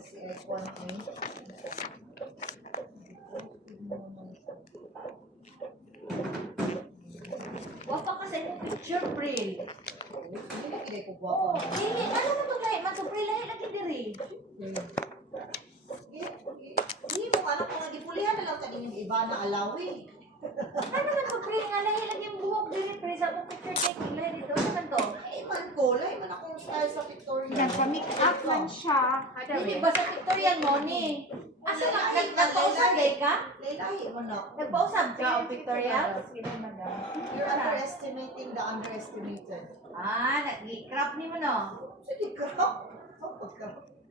Kasi I want me. Wapa kasi kung picture, Pril. Hindi na kinay ko Oo, guwapa. ano mo ito lahi? Magsupri lahi lagi diri. Hindi mo anak ko nga gipulihan na lang kanina iba na alawi. Ano man to, Pril? Nga lahi lagi yung buhok diri, Pril. Sa akong picture taking lahi dito. Ano man to? Eh man kulay man akong style sa pictorial. Nagpa-make up man siya. Hindi ba sa pictorial mo ni? Asa na? Nagpausap ka? Laylay mo na. Nagpausap ka o pictorial? You're underestimating the underestimated. Ah, nag-crop ni mo no? Sige ka.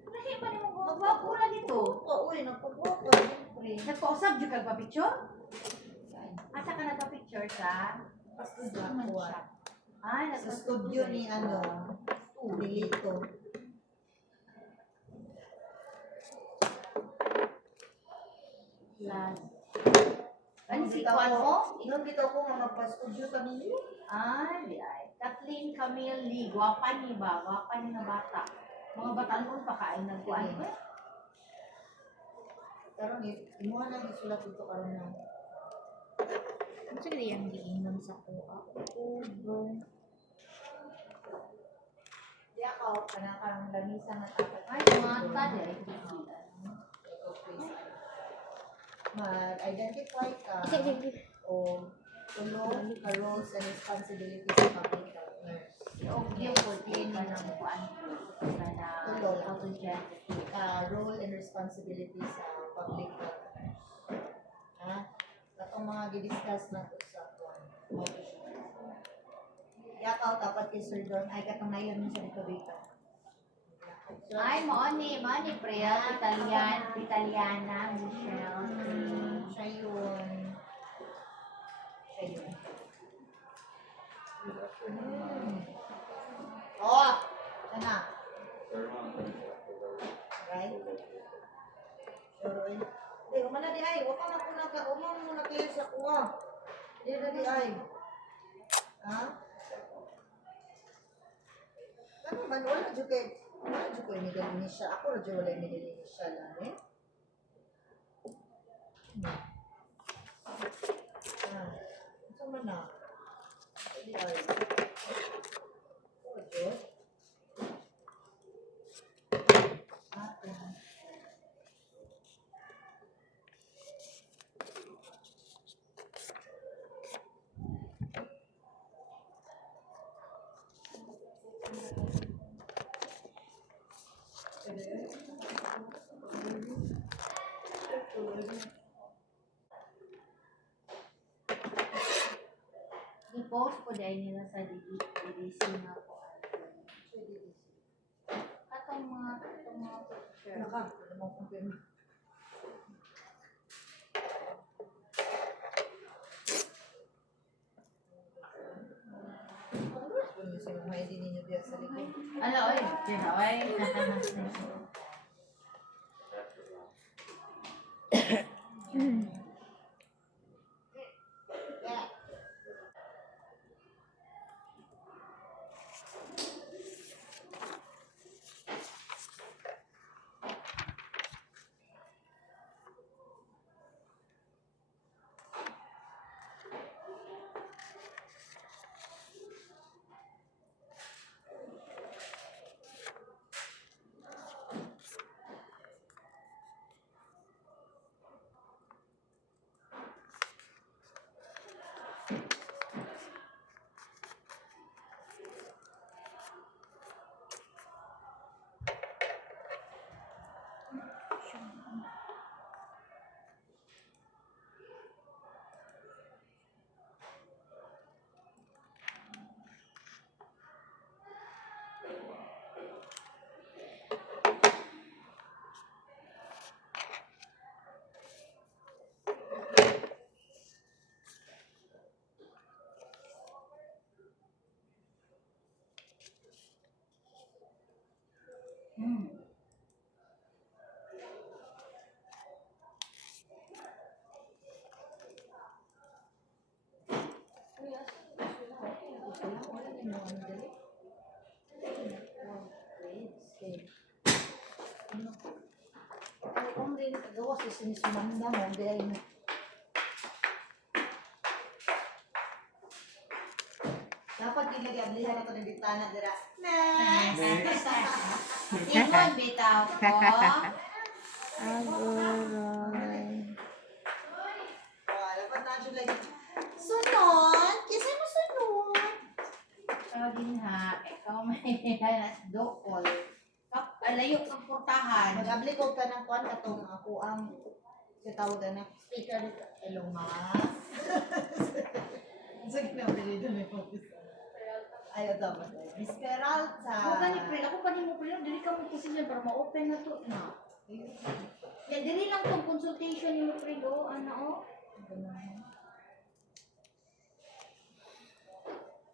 Lahi pa ni mo gumagawa lagi to. Oo, uy, nagpagwapa. Siyempre. Nagpausap dyan ka pa-picture? Asa ka nagpa-picture sa? Ah, Sa studio ni ano, Lilito. Last. Ano si Kwan mo? Inong bitaw ko nga magpa-studio kami niyo. Ah, di ay. Kathleen Camille Lee. Gwapa ni ba? Gwapa ni na bata. Mga bata noon pa kain ng kuan ko. Pero imuha na isulat dito karon na. Ano siya yung giinom sa kuha? Over. Di ako, kanang lamisa na tapat. Ay, mga tade. Mag-identify ka o tulong ka roles and responsibilities sa public health nurse. Yung pulpin ka ng kuan ko. Na Tulong. autogenetic. Role and responsibilities sa public health nurse. Ha? Katong mga gidiscuss na to sa kuan. Yakaw tapat kay Sir Don. Ay, katong ngayon mo sa dito. Ay, Moni, Priya, Italiana, Michelle. Siya yun. Siya yun. Oh! Sana. Right? Sure. Hindi, umana di ay. Huwag ka na ka. Umang muna kayo sa kuha. Hindi na di ay. Ha? Ano man, wala dyan kayo. Wala dyan ko inigay siya. Ako na dyan wala inigay siya lang eh. Ito man na. Hindi ay. Oh, Diyos. I-post ko dahil nila sa DDC na ko. Katong mga picture. Naka, alam mo kung pino. Kung yung sa mga hindi ninyo biya sa likod. Ano, oy, yun na, oy. Yeah. Kung rin kagawa sa sinisumanda mo, dahil dapat ginagablihan ako ng bitana dira. Timon, bitaw ko. Agoy. Dapat na siya lagi. Sunod? Kasi mo sunod. Tawagin ha, ikaw may dokol. Layo kang portahan. Mag-abli ko ka ng kuwan katong ako ang sitawag na speaker nito. Hello, ma. Sige na, pili doon yung focus. Ayaw dapat. Miss Peralta. Ako gani pre, ako pa mo pre, dili ka mo position para ma-open na to na. Yan dili lang tong consultation ni mo pre do, ano oh.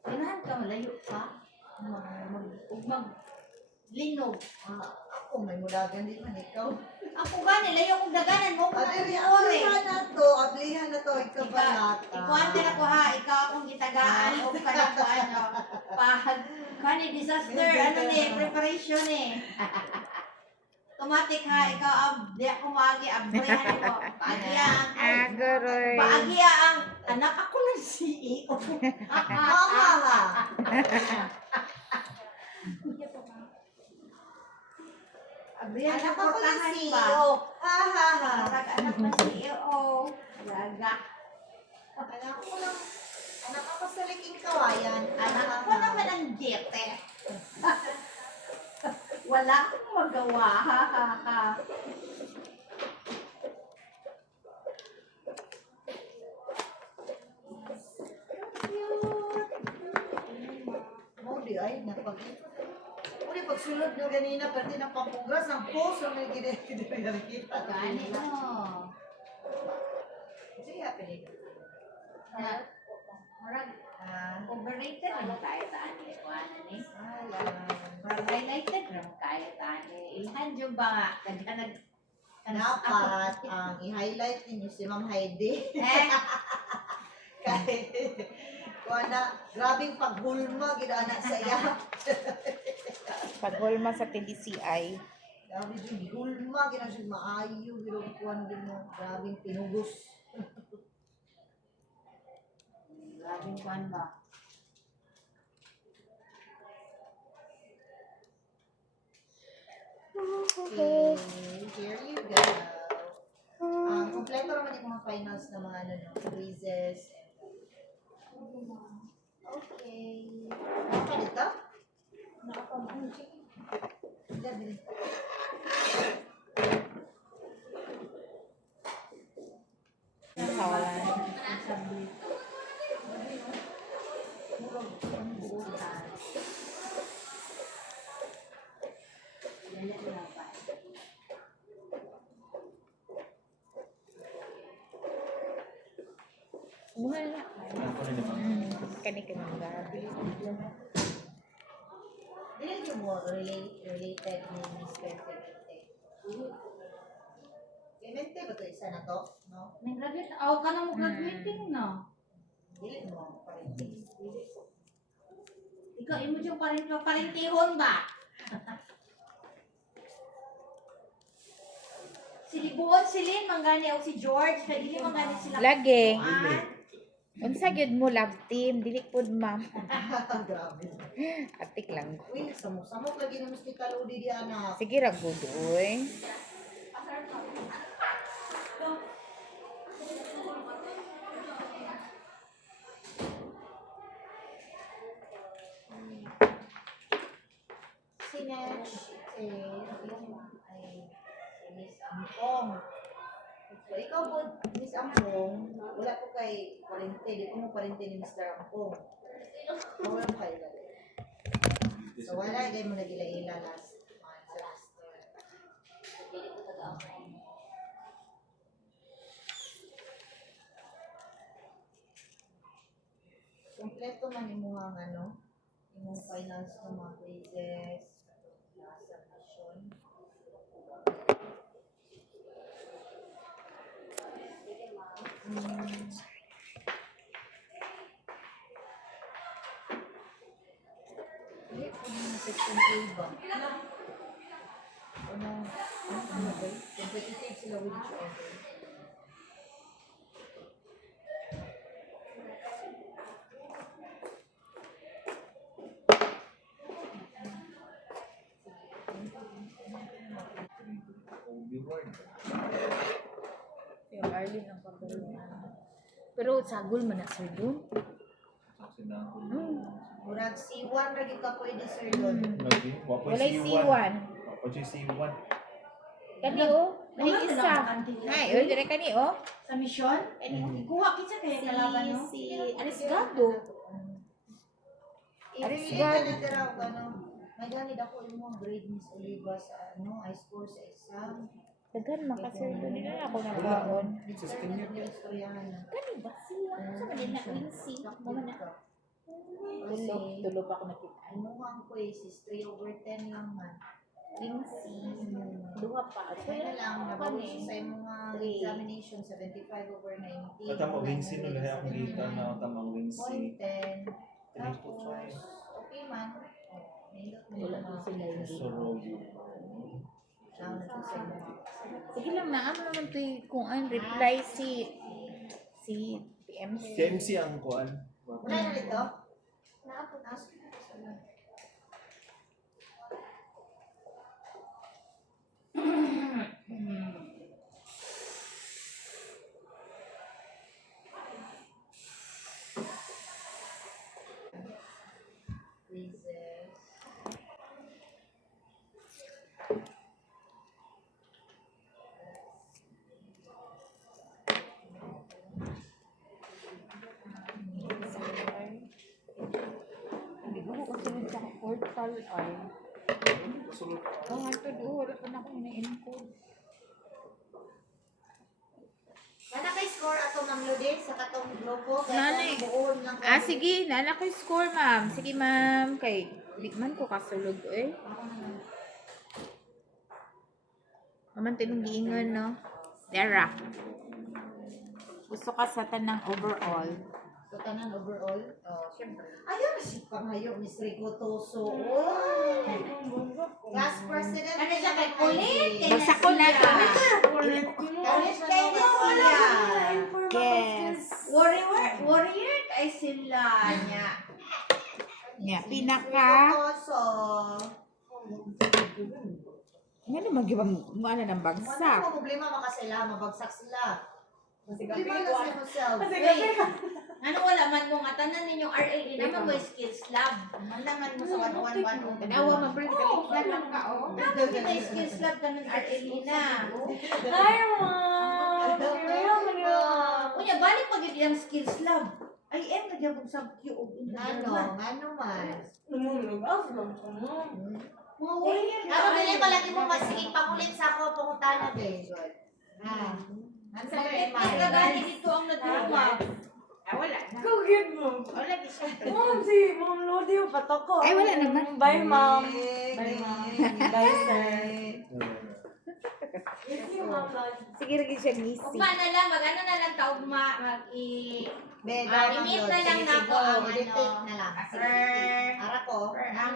Ganahan ka malayo ka. Mag linog. Ako may mulagan din man ikaw. Ako gani layo kong daganan mo ko na Adili, ore. ablihan na to, ikaw balata. Ikaw na ko ha, ikaw akong gitagaan o kanang ko ano. Pag kani disaster ano ni preparation eh. Automatic ha, ikaw di ako maagi abrihan ko. Paagiya ang Agoy. paagiya ang anak ako ng CEO. Mama. Abrihan Anak ang ako ng portahan ba? CEO. Ha ha ha. Anak ng CEO. Laga. Anak ako sa liking kawayan. Anak ako naman ang jete. Wala akong magawa. Ha ha ha. Mo di ay napag. Uli pagsulod nyo ganina pati ng pampugras ang post ang may kita. Gani no. Siya pinig. Na, murag, overrated naman kaya taan ni Juana ni. Murag highlighted naman kaya taan ni. Ilhan dyan ba nga? Kaya Dapat ang i-highlight ninyo si Ma'am Heidi. Kahit kuha na, grabing paghulma, ginaanak sa iya. Paghulma sa TDCI. Grabe yung hulma, ginaan siya maayo, pero kuha din mo, grabing pinugos. Grabing kuhan ba? Okay, here you go. Kompleto naman yung mga finals na mga ano, no, quizzes. Okay. Ano ka dito? Dali. Kawan. Buhay na. Kani ka nang gabi. Dili yung mo related ni Mr. Clemente. Clemente ba ito isa na to? No? Nag-graduate? Aw ka na mo graduating na. Dili mo, parenting. Ikaw, imo yung parentihon ba? Si Libuon, si Lynn, manggani o si George, kaya dili manggani sila. Lagi. Kuan. Unsa gyud mo love team, dili pud ma'am. Grabe. Atik lang. Uy, samok lagi ng hospital udi di anak. Sige ra gud oy. Sinech, ay Miss Ampong. So, ikaw po, Miss Ampong, wala po kay parente, di ko mo parente ni Mr. Ampong. Wala po kayo dali. So, wala, kayo mo nagila-ila last semester. Kompleto man yung mga ano, yung finance ng mga quizzes, submission. Hindi, kung yung section A ba? Ano? Competitive sila with each other. Yung Arlene ang pagkalunan. Pero sagol man na sir doon. Murag C1 lagi ka pwede sir doon. Walay C1. C1. Kani o? Ay isa. Ay, o dire kani o. Sa mission? Kuha kita kaya kalaban no? Si Arisgado. If God. ka nagdaraw ka no, may ganid ako yung mga grade Miss Oliva sa high score sa exam. Daghan makasir doon nila ako nagkaon. Istoryahan na. Kani ba C1 sa kanila Wincy? Mo man na. Tulo pa ako nakita. Ano nga ang quiz is 3/10 lang man. Wincy. Duha pa. Kaya lang, nabawi sa mga Three. examination, 75/90. At tama Wincy no lahi akong kita na tamang Wincy. 10. Tapos, okay man. Nindot mo Wala yung na mga sila yung Sorog. down na sa mga. sige lang na ano naman to kung ang reply si PMC. KMC ang kuan. Wala na dito? Naapot na. Quizzes. Hindi ko kasunod sa portal ay. Oh, ito doon. Wala pa na akong na-encode. Kana kay score ato Ma'am Lode sa katong grupo Nanay. buon lang. Ah, sige. Nana ko yung score, ma'am. Sige, ma'am. Kay, di man ko kasulod, eh. Maman, tinong giingon, no? Dara. Gusto ka sa tanang overall. So, tanan overall. Oh, syempre. Ayaw na si Pangayo, Miss Rico Toso. Class president. Ano siya kay kulit? Bagsak ko na. Kalit kay Nessia. Yes. Warrior kay sila niya. Nga, Rico pinaka. Toso. Nga naman, gibang mo ano ng bagsak. Ano problema makasila, mabagsak sila. Problema na sa yourself. Wait. Ano wala man mong atanan ninyong RLE naman mo skills lab. Malaman mo sa 111. Tanawa, mag-practical exam lang ka, oh. Naman kita skills lab ganun RLE na. Hi, Mom! Kunya balik pag yung skills lab. Ay na gyud sa Q og Ano man. Mga warrior. Ako dili pala mo masigig pangulit sa ako pangutana be. Good. Ano sa Kaya gani dito ang nagluwa. Wala na. Go get mo! Wala di siya. Mom, si Mom Lodi yung patoko. Ay, wala naman. Bye, Mom. Bye, Mom. Bye, sir. Yes, Mom Lodi. Sige, lagi siya ngisi. Ugma na lang, mag-ano na lang taugma, mag-i... Be, i-meet na lang na ako ang Dictate ano. na lang. Sir. Ara ko. Ang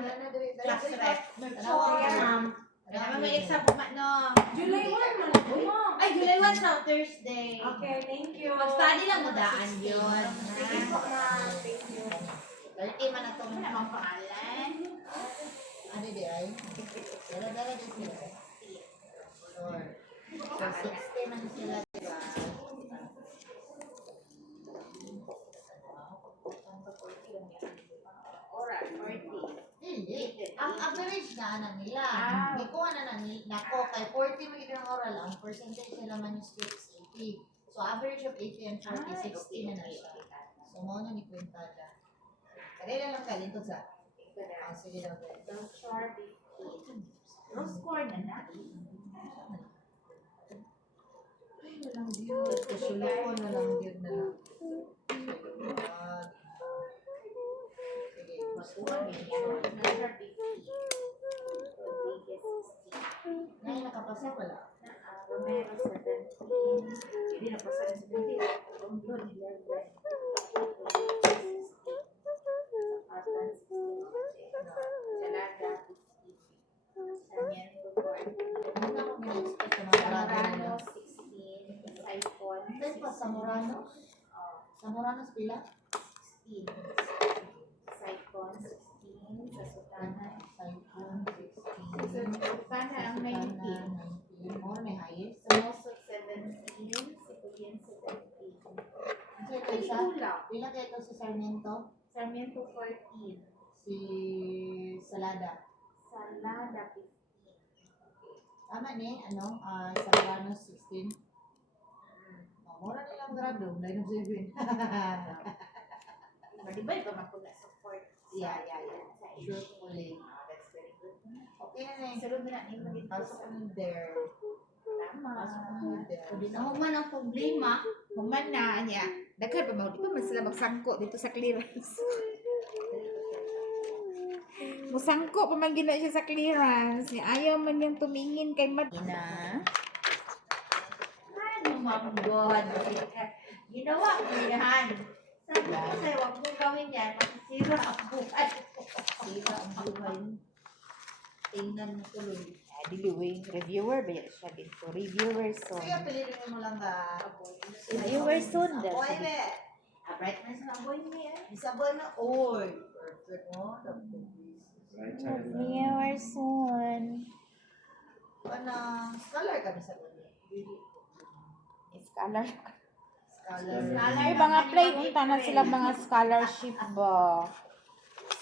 class rep. Tanawa ka, ma'am. Ano may exam po no? July 1, man. Mom. Ay, July 1 sa Thursday. Okay, thank you. Mag-study lang mo daan yun. Sige po, Mom. Thank you. 30 man na itong Ano namang pangalan? ano di ay? Dala-dala din sila. Lord. So, 60 man sila, diba? Oral, 40. Hindi. Ang average na na nila. Ah. Hindi ko na nako kay 40 magiging ang oral. Ang percentage nila manuscripts 80. So average of 80 and 40, 60 na na siya. So mo na ni kwentada. Kaya lang kalintod sa. Sige lang. No score na na. Ay, walang view. Kusuloko na lang view na lang. Sige, masuha Nay, nakapasa wala. Romero 17. Hindi na pa sa 17. Romblon 11. Atan 16. Salaga 50. Sarmiento 40. Hindi na ako minutes Samoranos? Samoranos pila? 16. Saicon, 16. Sa Sutana. Saipon, Sa 16. Sutana ang 19. 19. More may highest. Sa Moso, 17. Sa Pulian, 17. Kasi ito isa, pila kayo ito si Sarmiento? Sarmiento, 14. Si Salada. Salada, 15. Tama ni, Samoranos 16. Mura nilang grado, 9-7. Di ba iba mapunta sa fort? Yeah. Sa Sure fully. That's very good. Okay na eh. Sulod na ni mo dito Pasok sa ko na there. tama. Pasok ko na there. Kung di na human ang problema, Human na niya. Daghan pa mo, di pa man sila magsangko dito sa clearance. Musangko pa man gina siya sa clearance. Ni ayaw man niyang tumingin kay Mad. Ina. ano mamgod? Ginawa ko yan. Sabi ko sa'yo, huwag mo gawin yan. Masisira ang buhay ko. Sira ang buhay mo. Tingnan mo tuloy. Diliwing reviewer ba yan siya dito? Reviewer soon. Kaya piliin mo lang ka. Reviewer soon. Boy, be. Ah, brightness ng boy mo yan. Isabel na, oy. Perfect mo. Right child lang. Reviewer soon. Scholar kami sa buhay. Scholar. Scholar. Ay, mga play. Unta na sila mga scholarship ba?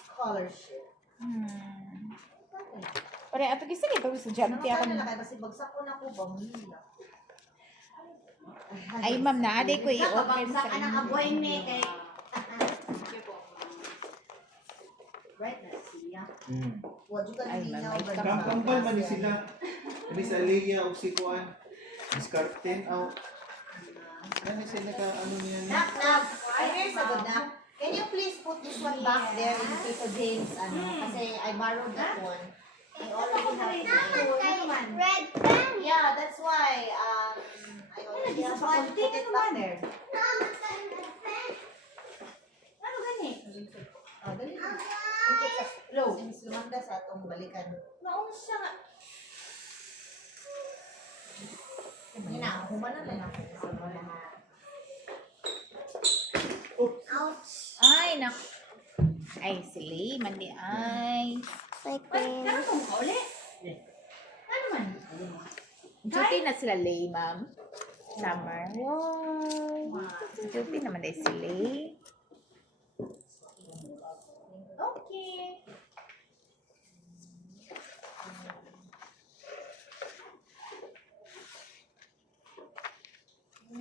Scholarship. Pare, ato gisa dito sa estudyante ako. Naman na kasi bagsak ko na ko ba? Mila. Ay, ma'am, naaday ko i-open sa Babagsakan ang aboy me kay... Brightness siya. Huwag ka Ay, hindi niya may ba? Kampambal man ni sila. Kani sa Leia o si Kuan. Discarten out. Kani sila ka ano niya. Knock, knock. Here's a good knock. Can you please put this one back there in Tito James? Kasi I borrowed that one. I already have it. Red Yeah, that's why I already have to put it back there. Ano gani? Oh, dali. Ito sa low. Since lumanda sa atong balikan. Noong siya nga. Hina, humanan lang ako sa mga lahat. Ay, nak. Ay, sili. Mandi ay. Ano mo ka ulit? Ano man? Duty na sila lay, ma'am. Summer. Wow. Duty naman ay sila. Okay.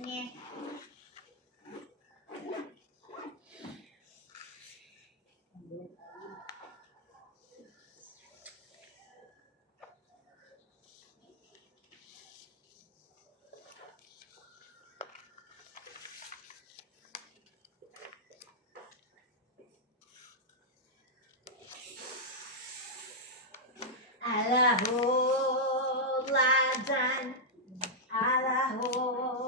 Nye. Alaholadan, Alaholadan,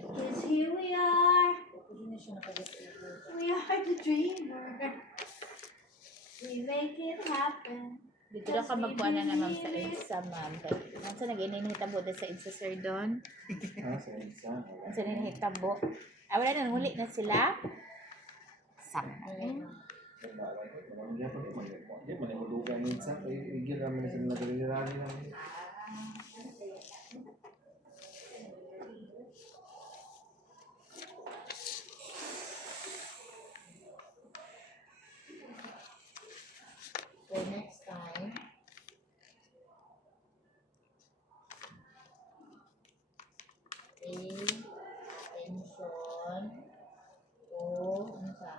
'cause here we are, Hindi na siya nakag-able. we are the dreamer. We make it happen. Dito lang ka magkuha na ma'am sa EDSA, ma'am. Ano sa nag-ininihitabo sa EDSA, sir, doon? Sa isa. Ano sa ninihitabo? Ah, wala na, huli na sila. Sama na. Hindi man yung madugan minsan. Igil naman na sila naglalirani namin. So next time, tension, ano sa?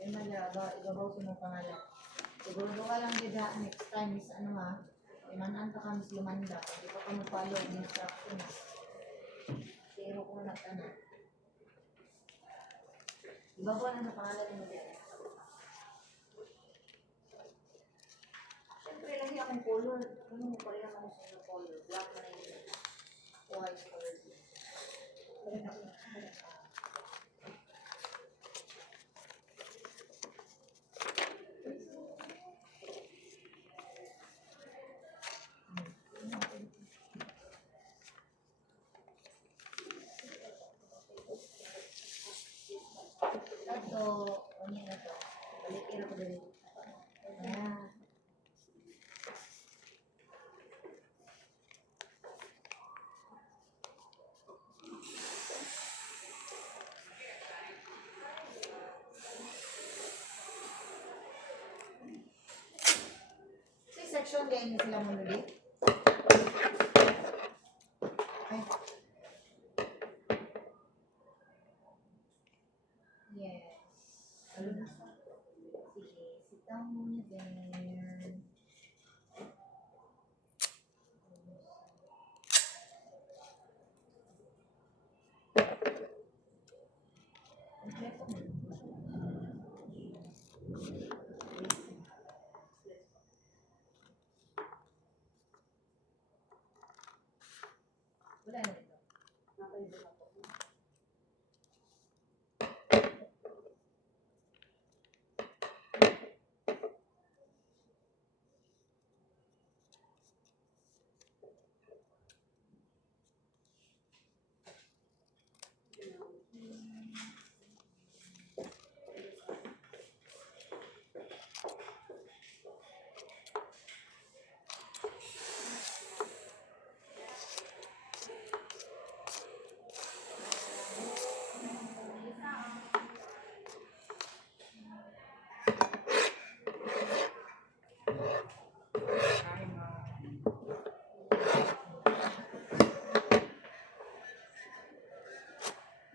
Yan na igabaw sa mga pangalan. Siguro ka lang dida next time is ano ha, imanan ka kami sa lumanda. Hindi pa kami follow ang instruction ha. Pero kung nagtana. Ibabaw na sa pangalan mo din. Siyempre, lagi akong color. Ano mo pa rin ako sa inyo color? Black na yun. White color. Balik ako. Ito, ano na to? Balikin ako din. Ayan. Sa section din sila mamuli. Ay. Yes. Sige, sit down muna there. Kompleto mo. Wala na ito.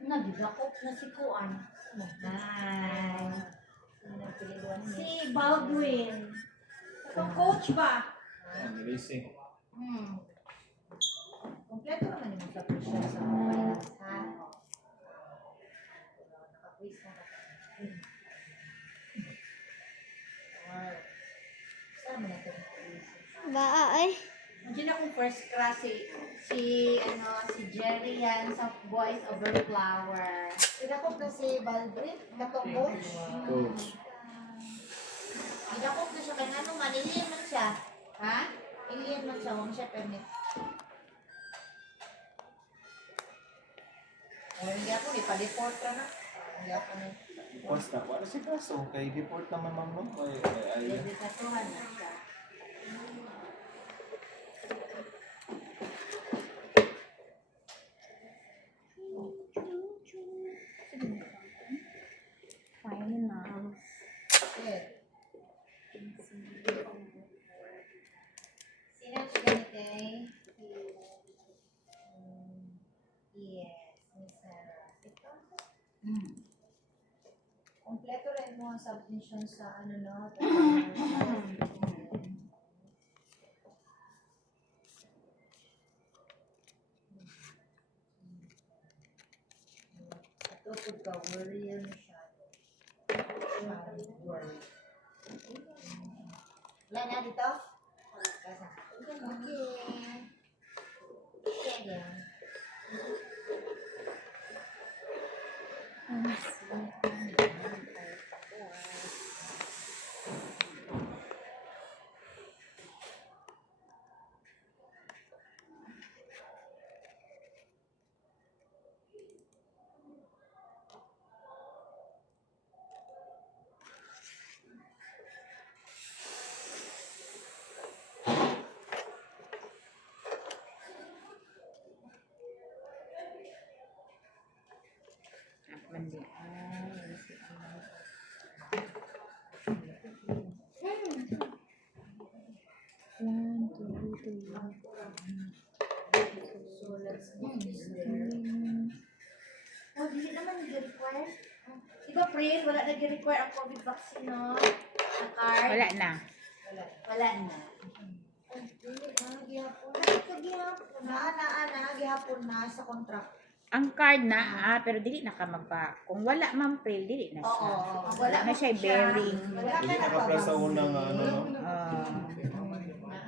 Nagdakop na si Kuan. Hi. Nagpiliduan niya. Si Baldwin. Ito coach ba? Racing. Kompleto naman yung sa presyo sa finance, ha? Naka-quiz na ka. Wow. Saan mo na ito naka-quiz? Baay. Diyan akong first class si Jerry yan sa Boys Over Flower. Pinakop na si Baldwin, katong coach. Coach. Pinakop na siya kay ano man, alien man siya. Ha? Alien man siya, huwag siya permit. Hindi ako, ipa-deport ka na. Hindi ako na. Basta, wala si kaso. Kay deport naman ma'am no? Ay, Hindi katuhan na siya. Finance. Okay. Sino siya ganitay? Yes, Miss Sarah. Ito? Kompleto rin mo ang submission sa ano no? Ito po ka, worry yan masyado. Worry. Wala na dito? Kasa. Okay. Sige. Mandi. One, two, three. So let's move this there. Oh, hindi naman nag-require. Diba, Prin, wala nag-require ang COVID vaccine, no? Sa card? Wala na. Wala. Wala na. Dili na gihapon. Bakit ka gihapon? Na gihapon na sa contract. Ang card na, pero dili na ka kung wala man pre, dili na siya. Oo. Wala na siya bearing. Wala Hindi nakapra sa unang ano, no? Ah,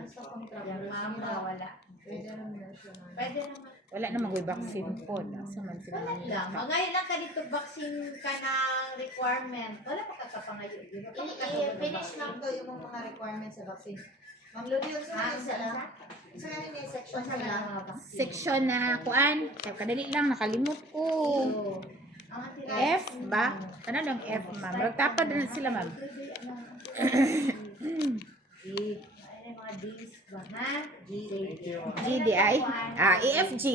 Sa kontrabang mama, wala. Pwede naman siya. Pwede naman. wala na mag-vaccine po. Asa man sila. Wala lang. Ngayon lang ka dito vaccine ka ng requirement. Wala pa kakapangayo. I-finish lang to yung mga requirements sa vaccine. Ma'am Lodi, yung sa sila. Sa kanina yung section sila. Section na kuan. Kadali lang nakalimot ko. F ba? Ano lang F, ma'am? Magtapad na sila, ma'am. G. Ay, mga D's ba, ha? G. GDI? EFG.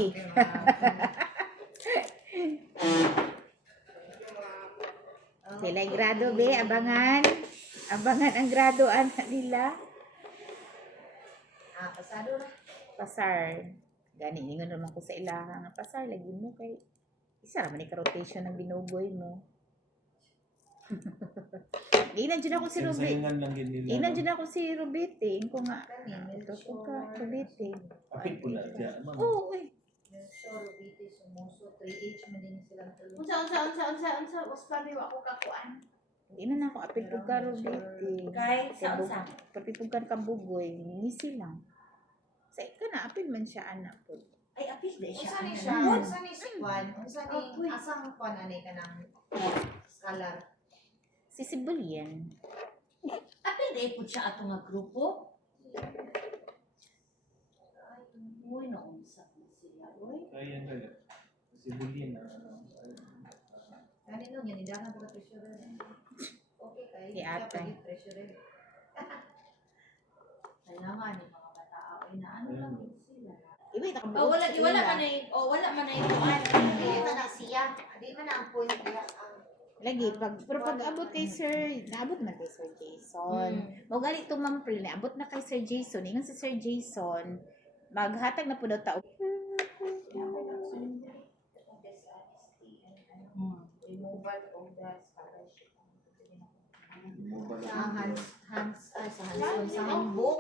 Sila grado, be. Abangan. Abangan ang graduan nila. Pasado na. Pasar. Gani, ningon naman ko sa ilaha nga pasar. Lagi mo kay isa naman ka-rotation ng binuboy mo. Ginan dyan ako si Rubit. Sayangan lang yun nila. Ginan no? dyan ako si Rubiting. Kung nga, Kanina, ito ko ka, Rubiting. Apit po na dyan, ma'am. Oo, eh. Sure, BT, sumuso, 3H man din silang tuloy. Unsa, uspami wa ko kakuan. Hindi na ako apit po ka, Rubiting. Kay, sa. Pati po ka kabugoy. Nisi lang. Sa ka na, apit man siya anak po. Ay, apis na siya. Unsa ni siya? Unsa ni si Juan? Unsa ni asang Juan ani ka ng scholar? Si Sibulian. Apil na ipod siya ato nga grupo. Uy, naunsa na sila. Uy. Kaya kaya. Si Bulin na. Kanino yan, idahan ka treasurer. Okay, kay Si siya ate. pa treasurer. Kailangan yung mga batao. Ay, na ano lang yun sila. Iba, nakabuot Oh, wala, sa wala ila. man na yung, wala man na yung kuan. Dili man na siya. Di man na ang point niya ang Lagi, pero pag abot kay Sir, naabot man kay Sir Jason. Mo gali to Ma'am Pril, naabot na kay Sir Jason. Ingon si Sir Jason, maghatag na po daw tao. Removal of the scholarship. sa handbook.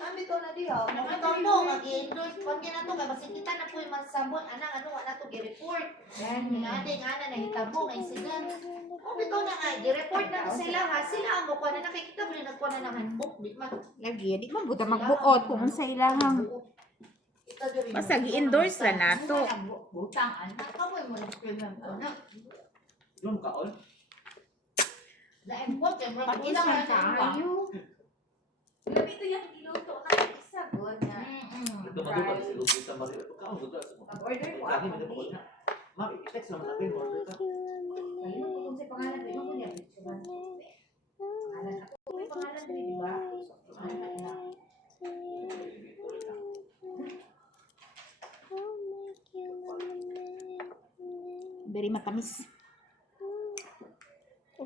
Sabi ko na diha, ito mo, mag-i-endorse pag yan to, kaya kasi kita na po yung magsabot, anang ano, wala to, gi-report. Yan, hinati nga na, nahitabo, nga incident. Sabi ko na nga, gi-report na to sila ha, sila ang mukha na nakikita mo yung nagkuha na ng handbook, di man. Lagi, di man buta magbuot kung sa ilahang. Basta gi-endorse ra nato. Butang, anak. Kamoy mo ng premium, anak. Yung kaol? Na-import, kaya Pag ilang isa na tayo. Gabi ito yung niluto ka ng isa, good na. Ito maduga si Lucy sa Mario. Kaon duga sa mo. Pag-order ko Lagi ako. mo ko na. Ma'am, i-text lang natin order ka. Ayun ko kung sa pangalan, ayun ko niya. Pangalan ako. May pangalan din, di ba? Pangalan na. Very matamis.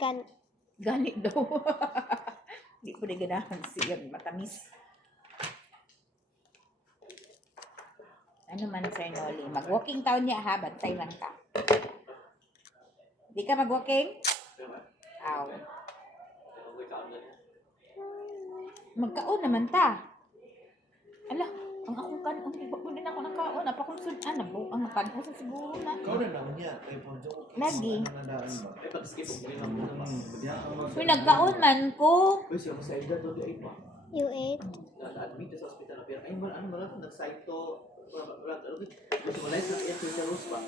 Gan. Ganit daw. Di ko na ganahan siyang matamis. Ano man, Sir Noli? Mag-walking town niya ha, bantay lang ka. Di ka mag-walking? Aw. Magkaon naman ta. Ala, ang akong kanon, iba ko din ako ng kaon. Apa kong sunan na po, ang kanon sa siguro na. Ikaw na naman niya. Kaya po, Lagi. Nandaan ba? Ay, pag-skip mo rin ako naman. Uy, nagkaon man ko. Uy, siya sa edad doon ay pa. You ate? Na-admit sa hospital na pero ay wala ano wala nag-site to wala visualize na yan sa Rose pa.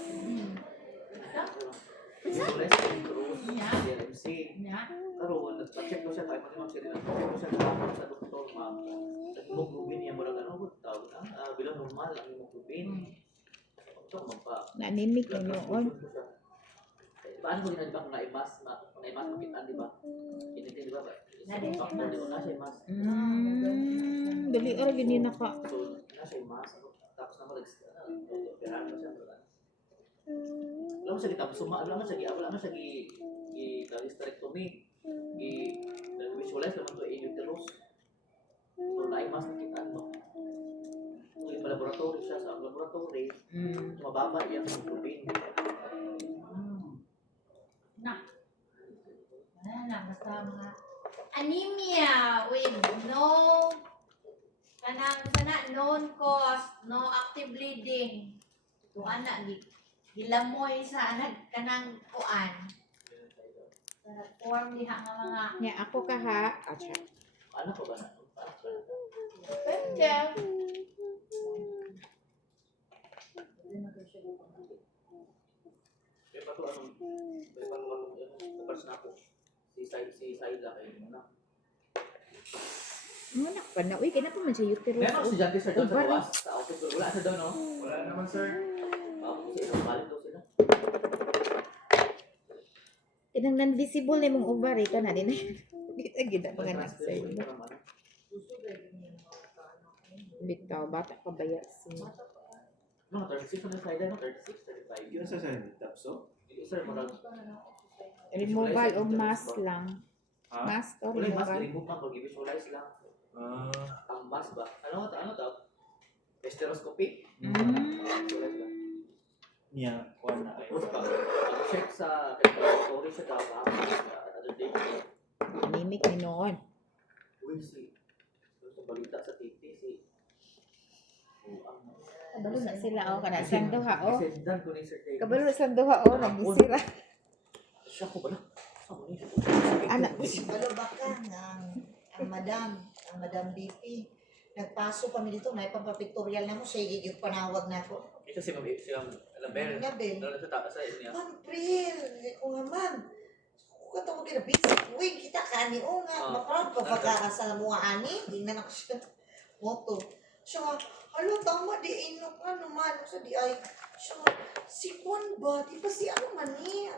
Visualize na yung Rose sa RMC. Karoon, nag-check ko siya tayo pati ma'am siya rin. Nag-check ko siya sa doktor ma'am. Hemoglobin niya mura ano ko tawag na bilang normal ang hemoglobin. Ito magpa. Nanimik na noon. Paano mo ginagawa kung naimas makitaan, di ba? Hindi, di ba? Factor, di ba? Nasa imas. Dali ora gini na ka. So, nasa imas. Tapos naman, operahan mo siya. Alam mo siya gitabsuma, alam mo siya gi-hysterectomy. Gi-visualize naman to yung uterus. So, naimas makitaan mo. Kung yung laboratory siya, sa laboratory, mababa yung hemoglobin. Wala na, basta mga anemia with no kanang sana known cause, no active bleeding. Kung ana di gilamoy sa kanang kuan. Sa form diha nga mga Nya ako kaha. Acha. Ano pa ba na? pwede. Kaya pa to anong, kaya pa to tapos na ako. Si Saida kayo na. Muna pa na. Uy, kaya na pa man siya uterus. Meron si Jackie Sir doon sa Ubar. buwas. Sa office ko. Wala na doon, no? Wala naman, sir. Kasi isang balik daw sila. Kinang non-visible na mong ovary ka na din. Kita gida mga nasa Bitaw, bata pa ba yasin? Mga 36 na Saida, no? 36, 35. Yun sa sir, tapso? Hindi, sir, marag. Removal o mask lang. Ha? Mask o Wala yung mask, removal. remove man, pag-visualize lang. Ang mask ba? Ano to? Hysteroscopy? Visualize lang. Niya, kuha na ay. Tapos pag-check sa laboratory sa dapat, other day, Anemic ni noon. uy, sa balita sa TV, Kabalo na sila o kana sang duha o. Sendan ko ni Sir Dave. Kabalo sang duha o nagisira. Siya ko ba na? Saan mo ni? Anak. Balo baka ang madam BP. Nagpaso kami dito, may pampapictorial na mo, siya yung panawag na ako. Ito si Ma'am Label. Nabel. Lalo sa taas sa niya. Ma'am Pril, o nga ma'am. Kung katawag na busy, uy, kita ka ni o nga. Maproud pa pagkakasal mo nga ani. Tingnan ako siya. Moto. Siya nga, hala, tama di inok nga naman. Sa di ay, siya nga, si Juan ba? Di ba si ano man ni?